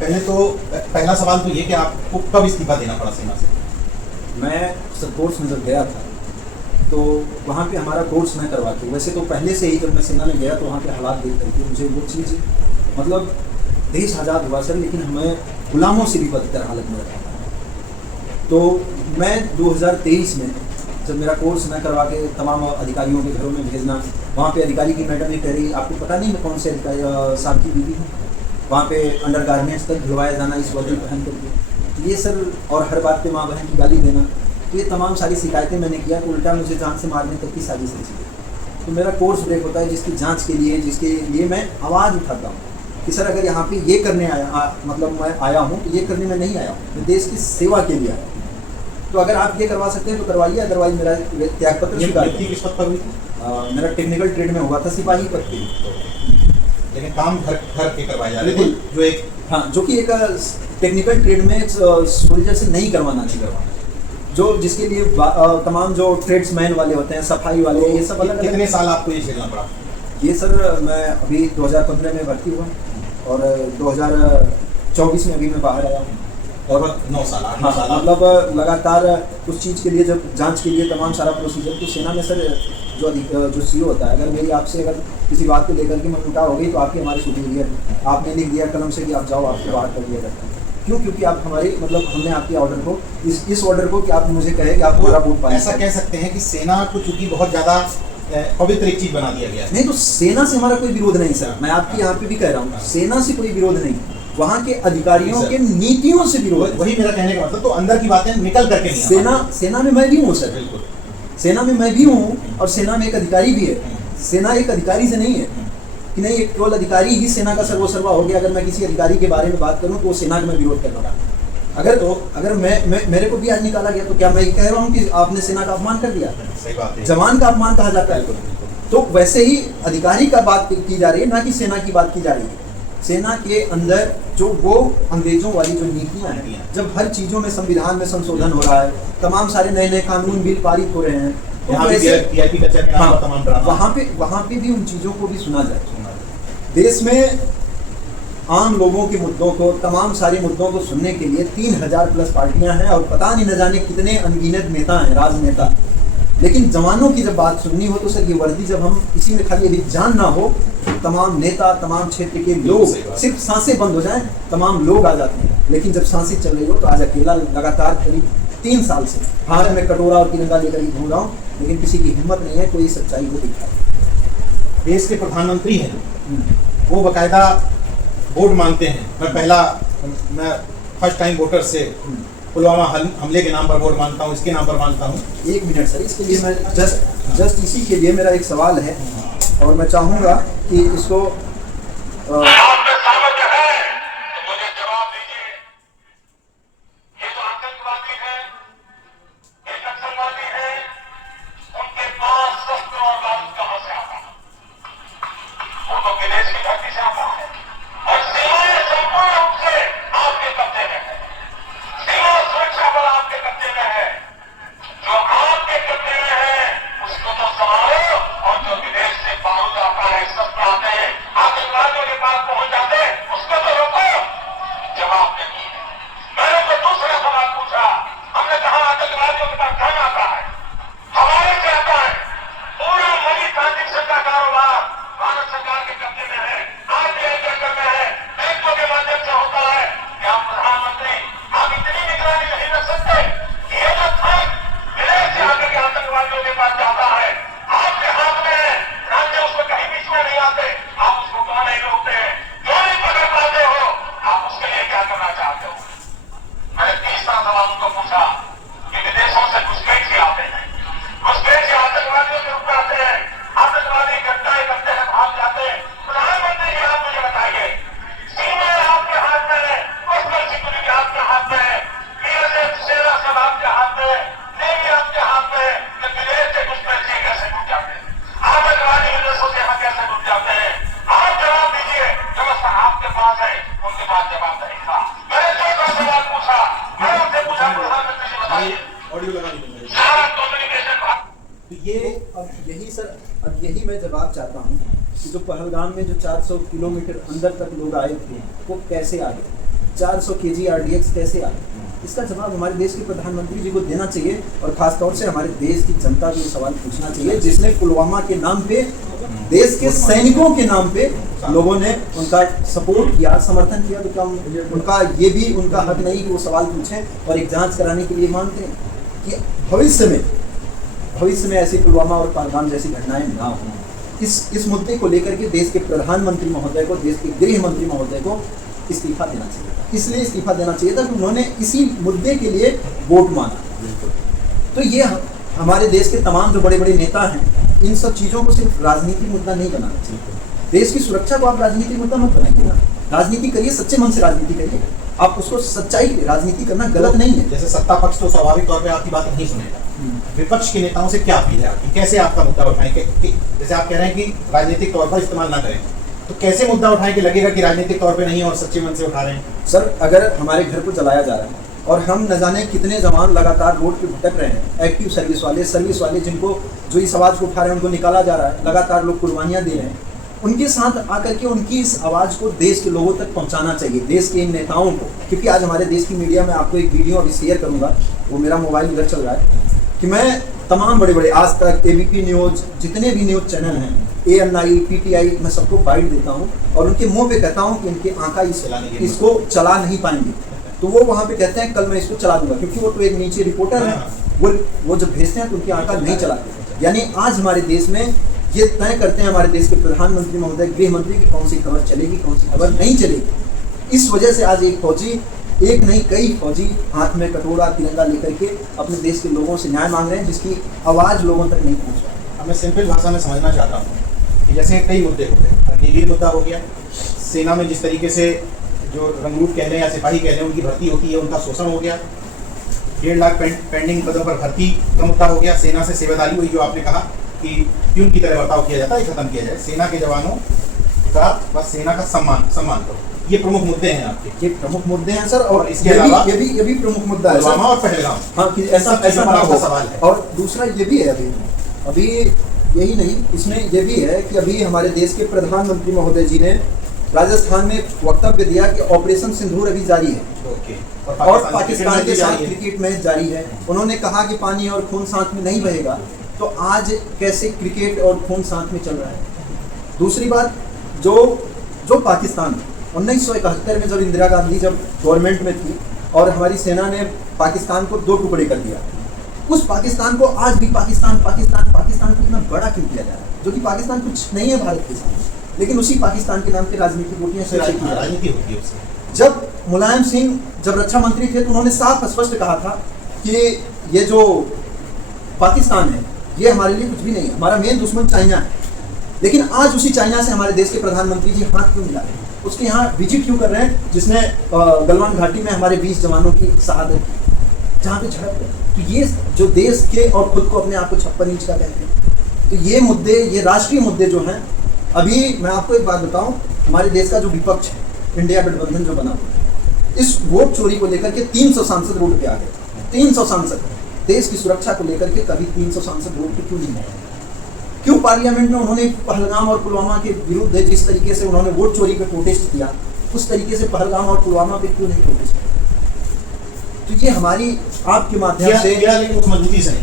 पहले तो पहला सवाल तो ये कि आपको कब इस्तीफा देना पड़ा सेना से? मैं सर कोर्स में जब गया था तो वहाँ पे हमारा कोर्स न करवा के, वैसे तो पहले से ही जब मैं सेना में गया तो वहाँ पे हालात देख करके मुझे वो चीज़ मतलब देश आज़ाद हुआ सर, लेकिन हमें गुलामों से भी बदतर हालत में रखा था। तो मैं 2023 में जब मेरा कोर्स न करवा के तमाम अधिकारियों के घरों में भेजना, वहाँ पे अधिकारी की मैडम ने कह रही आपको पता नहीं मैं कौन से अधिकारी साहब की बीवी हूँ, वहाँ पे अंडर गारमेंट्स तक धुलवाया जाना इस वर्दी पहन करके, ये सर, और हर बात पे माँ बहन की गाली देना, तो ये तमाम सारी शिकायतें मैंने किया तो उल्टा मुझे जान से मारने तक की साजिश रची है। तो मेरा कोर्स ब्रेक होता है जिसकी जांच के लिए, जिसके लिए मैं आवाज़ उठाता हूँ कि सर अगर यहाँ पे ये करने मतलब मैं आया हूँ तो ये करने में नहीं आया हूँ, मैं देश की सेवा के लिए आया हूँ। तो अगर आप ये करवा सकते हैं तो करवाइए, अदरवाइज मेरा त्यागपत्र स्वीकार। किस पद पर हुई थी? मेरा टेक्निकल ट्रेड में हुआ था, सिपाही पद पे। लेकिन काम घर के करवाए जा रहे थे, जो एक हाँ, जो कि एक टेक्निकल ट्रेड में सोल्जर से नहीं करवाना चाहिए, जो जिसके लिए तमाम जो ट्रेड्समैन वाले होते हैं, सफाई वाले, ये सब अलग। कितने साल आपको ये झेलना पड़ा? ये सर मैं अभी 2015 में भर्ती हुआ और 2024 में अभी मैं बाहर आया हूँ और 9 साल। हाँ, मतलब लगातार उस चीज़ के लिए जब जांच के लिए तमाम सारा प्रोसीजर, तो सेना में सर जो सीओ होता है, अगर मेरी आपसे अगर किसी बात को लेकर के मनमुटाव हो गई तो आपके हमारे सुपीरियर, आपने लिख दिया कलम से कि आप जाओ, आपको बाहर कर दिया जाता है। क्यों? क्योंकि आप हमारे मतलब हमने आपके ऑर्डर को इस ऑर्डर को कि आपने मुझे कहे कि आप हमारा वोट पाएं। ऐसा कह सकते हैं कि सेना को चूंकि बहुत ज़्यादा पवित्र एक चीज़ बना दिया गया है। नहीं, तो सेना से हमारा कोई विरोध नहीं सर, मैं आपकी यहाँ पे भी कह रहा हूँ, सेना से कोई विरोध नहीं, वहाँ के अधिकारियों के नीतियों से विरोध। वही मेरा कहने का मतलब, तो अंदर की बातें निकल करके नहीं। सेना में मैं भी हूँ सर, बिल्कुल सेना में मैं भी हूँ और सेना में एक अधिकारी भी है। सेना एक अधिकारी से नहीं है कि नहीं एक केवल अधिकारी ही सेना का सर्वसर्वा हो गया। अगर मैं किसी अधिकारी के बारे में बात करूँ तो वो सेना का मैं विरोध कर रहा हूँ। अगर मैं मेरे को भी आज निकाला गया तो क्या मैं कह रहा हूँ कि आपने सेना का अपमान कर दिया? सही बात है, जवान का अपमान कहा जाता है। तो वैसे ही अधिकारी का बात की जा रही है, ना कि सेना की बात की जा रही है। सेना के अंदर जो वो अंग्रेजों वाली जो नीतियां हैं, जब हर चीज़ों में संविधान में संशोधन हो रहा है, तमाम सारे नए नए कानून बिल पारित हो रहे हैं, तो वहाँ पे भी उन चीज़ों को भी सुना जाए। देश में आम लोगों के मुद्दों को, तमाम सारे मुद्दों को सुनने के लिए 3000 प्लस पार्टियां हैं और पता नहीं न जाने कितने अनगिनत नेता हैं, राजनेता। लेकिन जवानों की जब बात सुननी हो तो सर ये वर्दी, जब हम किसी में खाली यदि जान ना हो, तमाम नेता, तमाम क्षेत्र के लोग, सिर्फ सांसें बंद हो जाएं तमाम लोग आ जाते हैं। लेकिन जब सांसें चल रही हो तो आज अकेला लगातार करीब 3 साल से हाथ में कटोरा और तिरंगा लेकर ही घूम रहा हूँ, लेकिन किसी की हिम्मत नहीं है कोई सच्चाई को दिखाए। देश के प्रधानमंत्री हैं, वो बाकायदा वोट मांगते हैं। मैं फर्स्ट टाइम वोटर से पुलवामा हमले के नाम पर वोट मांगता हूँ, इसके नाम पर मांगता हूँ। 1 मिनट सर, इसके लिए मैं जस्ट इसी के लिए मेरा एक सवाल है और मैं चाहूँगा कि इसको अब यही मैं जवाब चाहता हूँ कि जो पहलगाम में जो 400 किलोमीटर अंदर तक लोग आए थे वो कैसे आ गए। 400 kg RDX कैसे आए? इसका जवाब हमारे देश के प्रधानमंत्री जी को देना चाहिए और खासतौर से हमारे देश की जनता को ये सवाल पूछना चाहिए, जिसने पुलवामा के नाम पे, देश के सैनिकों के नाम पे लोगों ने उनका सपोर्ट किया, समर्थन किया, तो क्या उनका ये भी उनका हक नहीं कि वो सवाल पूछें और एक जांच कराने के लिए मांगते हैं कि भविष्य में ऐसी पुलवामा और पहलगाम जैसी घटनाएं ना हो। इस मुद्दे को लेकर के देश के प्रधानमंत्री महोदय को, देश के गृह मंत्री महोदय को इस्तीफा देना चाहिए था। इसलिए इस्तीफा देना चाहिए था कि उन्होंने इसी मुद्दे के लिए वोट मांगा। तो ये हमारे देश के तमाम जो बड़े बड़े नेता हैं, इन सब चीज़ों को सिर्फ राजनीतिक मुद्दा नहीं बनाना चाहिए। देश की सुरक्षा को आप राजनीतिक मुद्दा मत बनाइए ना, राजनीति करिए, सच्चे मन से राजनीति करिए, आप उसको सच्चाई राजनीति करना गलत नहीं है। जैसे सत्ता पक्ष तो स्वाभाविक तौर पे आपकी बात नहीं सुनेगा, विपक्ष के नेताओं से क्या अपील है आपकी, कैसे आपका मुद्दा उठाएं कि जैसे आप कह रहे हैं कि राजनीतिक तौर पर इस्तेमाल ना करें, तो कैसे मुद्दा उठाएं कि लगेगा कि राजनीतिक तौर पे नहीं और सच्चे मन से उठा रहे हैं? सर, अगर हमारे घर को जलाया जा रहा है और हम न जाने कितने जवान लगातार रोड पे भटक रहे हैं, एक्टिव सर्विस वाले जिनको जो इस आवाज़ को उठा रहे हैं उनको निकाला जा रहा है, लगातार लोग कुर्बानियाँ दे रहे हैं, उनके साथ आकर के उनकी इस आवाज़ को देश के लोगों तक पहुंचाना चाहिए, देश के इन नेताओं को। क्योंकि आज हमारे देश की मीडिया में आपको एक वीडियो अभी शेयर करूंगा, वो मेरा मोबाइल इधर चल रहा है, कि मैं तमाम बड़े बड़े आज तक, ABP न्यूज़, जितने भी न्यूज़ चैनल हैं, ANI, PTI, मैं सबको बाइट देता हूँ और उनके मुंह पे कहता हूँ कि इनके आंका इसको चला नहीं पाएंगे। तो वो वहाँ पे कहते हैं कल मैं इसको चला दूंगा, क्योंकि वो तो एक नीचे रिपोर्टर है, वो जब भेजते हैं तो उनकी आंका नहीं चलाते। यानी आज हमारे देश में ये तय करते हैं हमारे देश के प्रधानमंत्री महोदय, गृह मंत्री, की कौन सी खबर चलेगी, कौन सी खबर नहीं चलेगी। इस वजह से आज एक नहीं कई फौजी हाथ में कटोरा तिरंगा लेकर के अपने देश के लोगों से न्याय मांग रहे हैं, जिसकी आवाज़ लोगों तक नहीं पहुँच रहा है। मैं सिंपल भाषा में समझना चाहता हूँ कि जैसे कई मुद्दे हो गए, अग्निवीर मुद्दा हो गया, सेना में जिस तरीके से जो रंगरूट कह लें या सिपाही कह लें उनकी भर्ती होती है, उनका शोषण हो गया, 1.5 लाख पेंडिंग पदों पर भर्ती का मुद्दा हो गया, सेना से सेवादारी हुई, जो आपने कहा कि प्यून की तरह बर्ताव किया जाता है, ये खत्म किया जाए, सेना के जवानों का बस सेना का सम्मान करो। ये प्रमुख मुद्दे हैं आपके, ये प्रमुख मुद्दे हैं सर। और इसके अलावा ये भी प्रमुख मुद्दा है पुलवामा और पहलगाम। हाँ, कि ऐसा ना हो। सवाल है। और दूसरा ये भी है, अभी यही नहीं, इसमें ये भी है कि अभी हमारे देश के प्रधानमंत्री महोदय जी ने राजस्थान में वक्तव्य दिया कि ऑपरेशन सिंदूर अभी जारी है और पाकिस्तान के साथ क्रिकेट मैच जारी है। उन्होंने कहा कि पानी और खून साथ में नहीं बहेगा, तो आज कैसे क्रिकेट और खून साथ में चल रहा है। दूसरी बात, जो पाकिस्तान 1971 में जब इंदिरा गांधी जब गवर्नमेंट में थी और हमारी सेना ने पाकिस्तान को 2 टुकड़े कर दिया, उस पाकिस्तान को आज भी पाकिस्तान को इतना बड़ा क्यों किया जा रहा है, जो कि पाकिस्तान कुछ नहीं है भारत के साथ, लेकिन उसी पाकिस्तान के नाम पे राजनीतिक राजनीति होती है उससे। जब मुलायम सिंह जब रक्षा मंत्री थे तो उन्होंने साफ स्पष्ट कहा था कि ये जो पाकिस्तान है ये हमारे लिए कुछ भी नहीं है, हमारा मेन दुश्मन चाइना है। लेकिन आज उसी चाइना से हमारे देश के प्रधानमंत्री जी हाथ क्यों मिला रहे हैं, उसके यहाँ विजिट क्यों कर रहे हैं, जिसने गलवान घाटी में हमारे 20 जवानों की शहादत की, जहाँ पे झड़प है। तो ये जो देश के और खुद को अपने आप को 56 इंच का कहते हैं, तो ये मुद्दे, ये राष्ट्रीय मुद्दे जो हैं, अभी मैं आपको एक बात बताऊं, हमारे देश का जो विपक्ष है, इंडिया गठबंधन जो बना हुआ है, इस वोट चोरी को लेकर के 300 सांसद रोड पे आ गए। 300 सांसद देश की सुरक्षा को लेकर के कभी 300 सांसद रोड पे क्यों नहीं आए? क्यों पार्लियामेंट में उन्होंने पहलगाम और पुलवामा के विरुद्ध जिस तरीके से उन्होंने वोट चोरी पे प्रोटेस्ट किया, उस तरीके से पहलगाम और पुलवामा पे क्यों नहीं प्रोटेस्ट किया? तो ये हमारी आपके माध्यम से लेकिन उस मजबूती से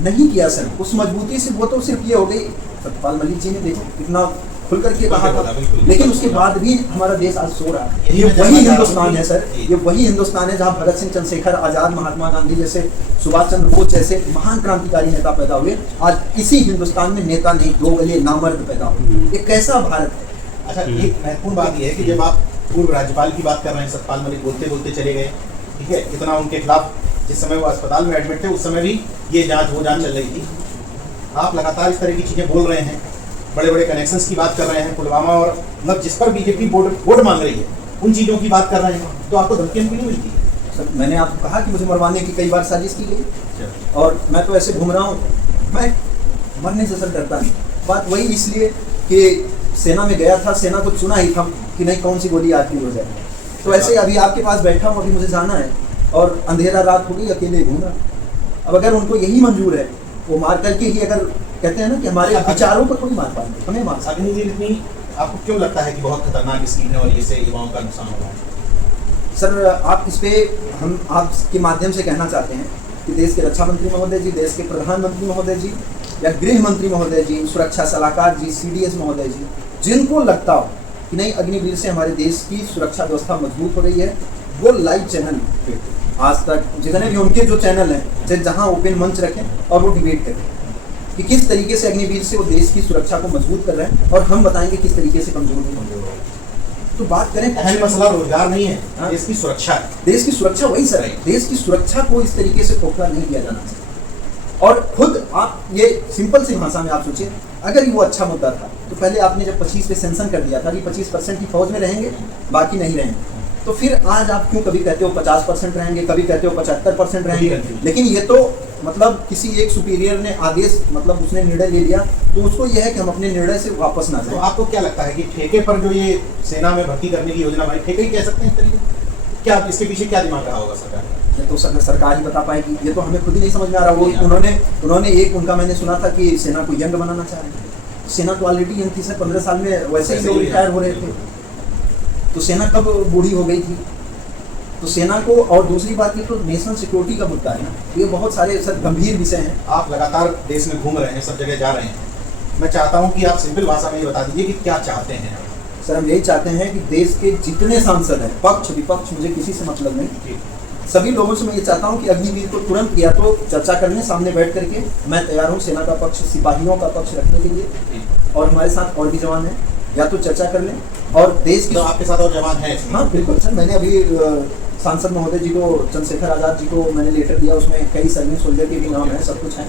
नहीं किया सर, उस मजबूती से वो तो सिर्फ ये हो गई, सत्यपाल मलिक जी ने देखो कितना खुल करके कहा था, लेकिन उसके बाद भी हमारा देश आज सो रहा है। ये वही हिंदुस्तान है सर, ये वही हिंदुस्तान है जहाँ भगत सिंह, चंद्रशेखर आजाद, महात्मा गांधी जैसे, सुभाष चंद्र बोस जैसे महान क्रांतिकारी नेता पैदा हुए। आज इसी हिंदुस्तान में नेता नहीं, दो गले नामर्द पैदा हुए। ये कैसा भारत है? अच्छा, एक महत्वपूर्ण बात यह है कि जब आप पूर्व राज्यपाल की बात कर रहे हैं, सत्यपाल मलिक बोलते बोलते चले गए, ठीक है, इतना उनके खिलाफ जिस समय वो अस्पताल में एडमिट थे उस समय भी ये जांच वो जांच चल रही थी। आप लगातार इस तरह की चीज़ें बोल रहे हैं, बड़े बड़े कनेक्शंस की बात कर रहे हैं, पुलवामा और मतलब जिस पर बीजेपी वोट मांग रही है उन चीज़ों की बात कर रहे हैं, तो आपको धमकियाँ क्यों नहीं मिलती है? सर, मैंने आपको कहा कि मुझे मरवाने की कई बार साजिश की गई और मैं तो ऐसे घूम रहा हूँ, मैं मरने से सर डरता नहीं। बात वही इसलिए कि सेना में गया था, सेना को चुना ही था कि नहीं कौन सी गोली आती हो जाए। तो ऐसे अभी आपके पास बैठा हूँ, अभी मुझे जाना है और अंधेरा रात हो गई, अकेले घूमना। अब अगर उनको यही मंजूर है, वो मार करके ही, अगर कहते हैं ना कि हमारे विचारों को थोड़ी मार पाएंगे, हमें मार अग्निवीर इतनी आपको क्यों लगता है कि बहुत खतरनाक स्कीम है और इससे युवाओं का नुकसान हो रहा है? सर आप इस पे हम आपके माध्यम से कहना चाहते हैं कि देश के रक्षा मंत्री महोदय जी, देश के प्रधानमंत्री महोदय जी या गृह मंत्री महोदय जी, सुरक्षा सलाहकार जी, CDS महोदय जी, जिनको लगता हो कि नहीं अग्निवीर से हमारे देश की सुरक्षा व्यवस्था मजबूत हो रही है, वो लाइव चैनल पे आज तक जितने भी उनके जो चैनल हैं जहाँ ओपन मंच रखें और वो डिबेट करें कि किस तरीके से अग्निवीर से वो देश की सुरक्षा को मजबूत कर रहे हैं और हम बताएंगे किस तरीके से कमजोर नहीं होंगे। तो बात करें, अहम मसला रोजगार नहीं है, देश की सुरक्षा है। देश की सुरक्षा वही सर है, देश की सुरक्षा को इस तरीके से खोखला नहीं किया जाना चाहिए। और खुद आप ये सिंपल सी भाषा में आप सोचिए, अगर वो अच्छा मुद्दा था तो पहले आपने जब 25 पे सेंशन कर दिया था कि 25% की फौज में रहेंगे बाकी नहीं रहेंगे, तो फिर आज आप क्यों कभी कहते हो 50% रहेंगे, कभी कहते हो 75% रहेंगे। लेकिन ये तो मतलब किसी एक सुपीरियर ने आदेश मतलब उसने निर्णय ले लिया, तो उसको यह है कि हम अपने निर्णय से वापस ना तो जाएं। आपको क्या लगता है कि ठेके पर जो ये सेना में भर्ती करने की योजना भाई ठेके ही कह सकते हैं इस तरीके, क्या इसके पीछे क्या दिमाग रहा होगा सरकार का? ये तो सरकार ही बता पाएगी, ये तो हमें खुद ही नहीं समझ में आ रहा। वो उन्होंने एक उनका मैंने सुना था कि सेना को यंग बनाना चाह रहे हैं। सेना तो ऑलरेडी यंग थी सर, 15 साल में वैसे ही लोग रिटायर हो रहे थे, तो सेना कब बूढ़ी हो गई थी? तो सेना को, और दूसरी बात ये तो नेशनल सिक्योरिटी का मुद्दा है ना, ये बहुत सारे सर गंभीर विषय हैं। आप लगातार देश में घूम रहे हैं, सब जगह जा रहे हैं, मैं चाहता हूं कि आप सिंपल भाषा में ये बता दीजिए कि क्या चाहते हैं। सर हम यही चाहते हैं कि देश के जितने सांसद हैं, पक्ष विपक्ष मुझे किसी से मतलब नहीं, सभी लोगों से मैं ये चाहता हूँ कि अग्निवीर को तुरंत या तो चर्चा करने सामने बैठ करके, मैं तैयार हूँ सेना का पक्ष, सिपाहियों का पक्ष रखने के लिए, और हमारे साथ और भी जवान हैं, या तो चर्चा कर लें और देश की। तो आपके साथ और जवान हैं? हाँ बिल्कुल सर, मैंने अभी सांसद महोदय जी को, चंद्रशेखर आज़ाद जी को मैंने लेटर दिया, उसमें कई सर्विंग सोल्जर के भी नाम है, सब कुछ है।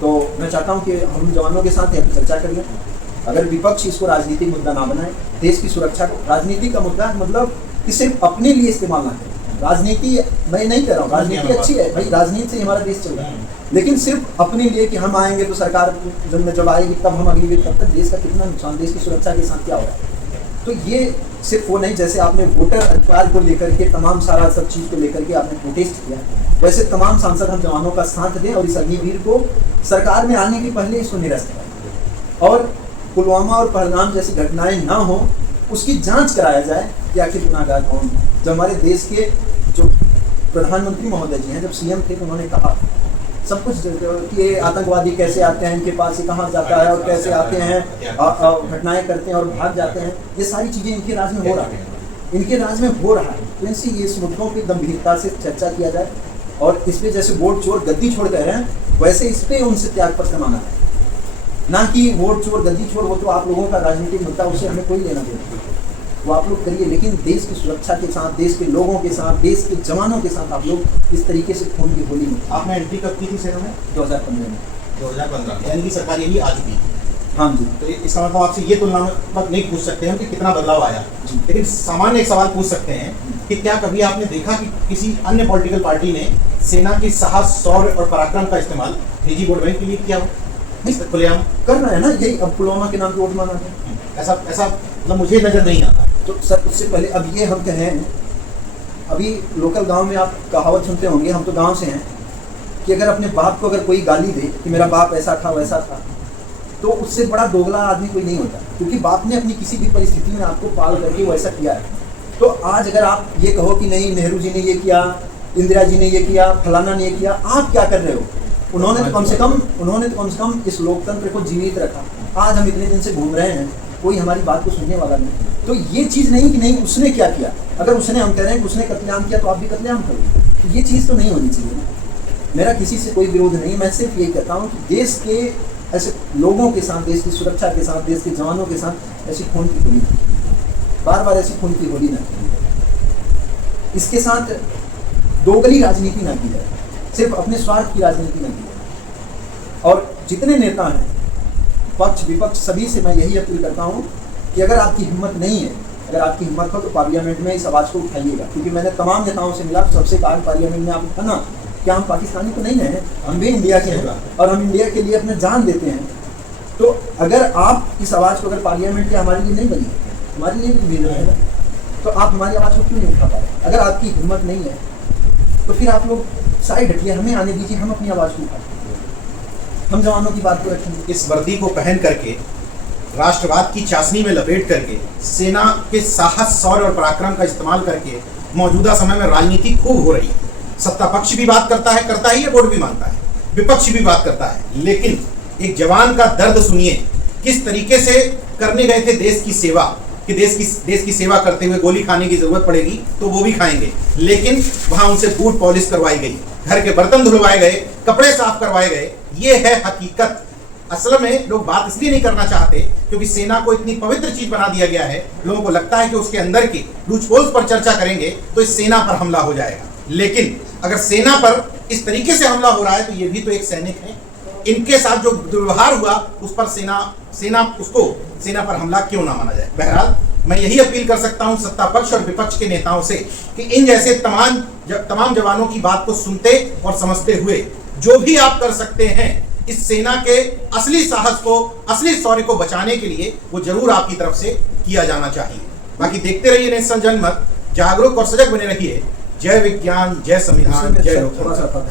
तो मैं चाहता हूँ कि हम जवानों के साथ यहाँ चर्चा कर लें। अगर विपक्ष इसको राजनीतिक मुद्दा ना बनाए, देश की सुरक्षा को राजनीति का मुद्दा मतलब कि सिर्फ अपने लिए इस्तेमाल ना करें। राजनीति मैं नहीं कह रहा हूँ, राजनीति अच्छी है भाई, राजनीति से हमारा देश चल रहा है, लेकिन सिर्फ अपने लिए कि हम आएंगे तो सरकार जब आएगी तब हम अग्निवीर, तब तक देश का कितना नुकसान, देश की सुरक्षा के साथ क्या हो रहा है। तो ये सिर्फ वो नहीं, जैसे आपने वोटर अधिकार को लेकर के तमाम सारा सब चीज़ को लेकर के आपने प्रोटेस्ट किया, वैसे तमाम सांसद हम जवानों का साथ दें और इस अग्निवीर को सरकार में आने के पहले इसको निरस्त करें, और पुलवामा और पहलगाम जैसी घटनाएं ना हो उसकी जांच कराया जाए कि आखिर गुनाहगार कौन है। जब हमारे देश के जो प्रधानमंत्री महोदय जी हैं, जब CM थे, तो उन्होंने कहा सब कुछ कि ये आतंकवादी कैसे आते हैं, इनके पास ये कहाँ जाता है और कैसे आते हैं, घटनाएं करते हैं और भाग जाते हैं, ये सारी चीज़ें इनके राज में हो रहा है, इनके राज में हो रहा है। तो इनसे ये इस मुद्दों की गंभीरता से चर्चा किया जाए, और इस पर जैसे वोट चोर गद्दी छोड़ कह रहे हैं, वैसे इस पर उनसे त्याग पत्र मांगा है, ना कि वोट चोर गद्दी छोड़, वो तो आप लोगों का राजनीतिक मुद्दा, उससे हमें कोई लेना देना, वो आप लोग करिए, लेकिन देश की सुरक्षा के साथ, देश के लोगों के साथ, देश के जवानों के साथ आप लोग इस तरीके से खून की होली में। आपने एंट्री कब की थी सेना में? 2015 में। 2015, यानी कि सरकार यही आ चुकी थी। हाँ जी। तो इसका मतलब आपसे ये तुलनात्मक नहीं पूछ सकते हैं कि कितना बदलाव आया, लेकिन सामान्य एक सवाल पूछ सकते हैं कि क्या कभी आपने देखा कि किसी अन्य पॉलिटिकल पार्टी ने सेना की साहस, शौर्य और पराक्रम का इस्तेमाल निजी वोट बैंक के लिए किया हो? खुलेआम कर रहा है ना, यही अब पुलवामा के नाम पे वोट मांगा है। ऐसा मतलब मुझे नजर नहीं आता। तो सर उससे पहले अब ये हम कहें, अभी लोकल गांव में आप कहावत सुनते होंगे, हम तो गांव से हैं, कि अगर अपने बाप को अगर कोई गाली दे कि मेरा बाप ऐसा था वैसा था, तो उससे बड़ा दोगला आदमी कोई नहीं होता, क्योंकि बाप ने अपनी किसी भी परिस्थिति में आपको पाल करके वैसा किया है। तो आज अगर आप ये कहो कि नहीं नेहरू जी ने ये किया, इंदिरा जी ने ये किया, फलाना ने ये किया, आप क्या कर रहे हो? उन्होंने तो कम से कम इस लोकतंत्र को जीवित रखा। आज हम इतने दिन से घूम रहे हैं, कोई हमारी बात को सुनने वाला नहीं। तो ये चीज़ नहीं कि नहीं उसने क्या किया, अगर उसने, हम कह रहे हैं कि उसने कत्लेआम किया तो आप भी कत्लेआम करो, तो ये चीज़ तो नहीं होनी चाहिए ना। मेरा किसी से कोई विरोध नहीं, मैं सिर्फ यही कहता हूँ कि देश के ऐसे लोगों के साथ, देश की सुरक्षा के साथ, देश के जवानों के साथ ऐसी खून की होली, बार बार ऐसी खून की होली ना की, इसके साथ दोगली राजनीति ना की जाए, सिर्फ अपने स्वार्थ की राजनीति ना की जाए। और जितने नेता हैं, पक्ष विपक्ष, सभी से मैं यही अपील करता हूँ कि अगर आपकी हिम्मत नहीं है, अगर आपकी हिम्मत हो तो पार्लियामेंट में इस आवाज़ को उठाइएगा, क्योंकि मैंने तमाम नेताओं से मिला, सबसे कहा पार्लियामेंट में आप उठाना, क्या हम पाकिस्तानी तो नहीं हैं, हम भी इंडिया के हैं और हम इंडिया के लिए अपने जान देते हैं। तो अगर आप इस आवाज़ को, अगर पार्लियामेंट के हमारे लिए नहीं बनी, हमारे लिए भी मिल रहेगा, तो आप हमारी आवाज़ को क्यों नहीं उठा पा रहे? अगर आपकी हिम्मत नहीं है तो फिर आप लोग साइड हटिए, हमें आने दीजिए, हम अपनी आवाज़ को उठाएं, हम जवानों की बात को रखेंगे। इस वर्दी को पहन करके, राष्ट्रवाद की चाशनी में लपेट करके, सेना के साहस, शौर्य और पराक्रम का इस्तेमाल करके मौजूदा समय में राजनीति खूब हो रही है। सत्ता पक्ष भी बात करता ही है, वोट भी मांगता है, विपक्ष भी बात करता है, लेकिन एक जवान का दर्द सुनिए, किस तरीके से करने गए थे देश की सेवा, कि देश की सेवा करते हुए गोली खाने की जरूरत पड़ेगी तो वो भी खाएंगे, लेकिन वहां उनसे बूट पॉलिश करवाई गई, घर के बर्तन धुलवाए गए, कपड़े साफ करवाए गए। ये है हकीकत। असल में लोग बात इसलिए नहीं करना चाहते क्योंकि सेना को इतनी पवित्र चीज बना दिया गया है, लोगों को लगता है कि उसके अंदर की लूचपोल्स पर चर्चा करेंगे तो इस सेना पर हमला हो जाएगा। लेकिन अगर सेना पर इस तरीके से हमला हो रहा है तो ये भी तो एक सैनिक है, इनके साथ जो दुर्व्यवहार हुआ उस पर सेना पर हमला क्यों ना माना जाए। बहरहाल मैं यही अपील कर सकता हूं सत्ता पक्ष और विपक्ष के नेताओं से कि इन जैसे तमाम जवानों की बात को सुनते और समझते हुए जो भी आप कर सकते हैं इस सेना के असली साहस को, असली शौर्य को बचाने के लिए वो जरूर आपकी तरफ से किया जाना चाहिए। बाकी देखते रहिए नेशनल जनमत, जागरूक और सजग बने रहिए। जय विज्ञान, जय संविधान, जय लोकतंत्र।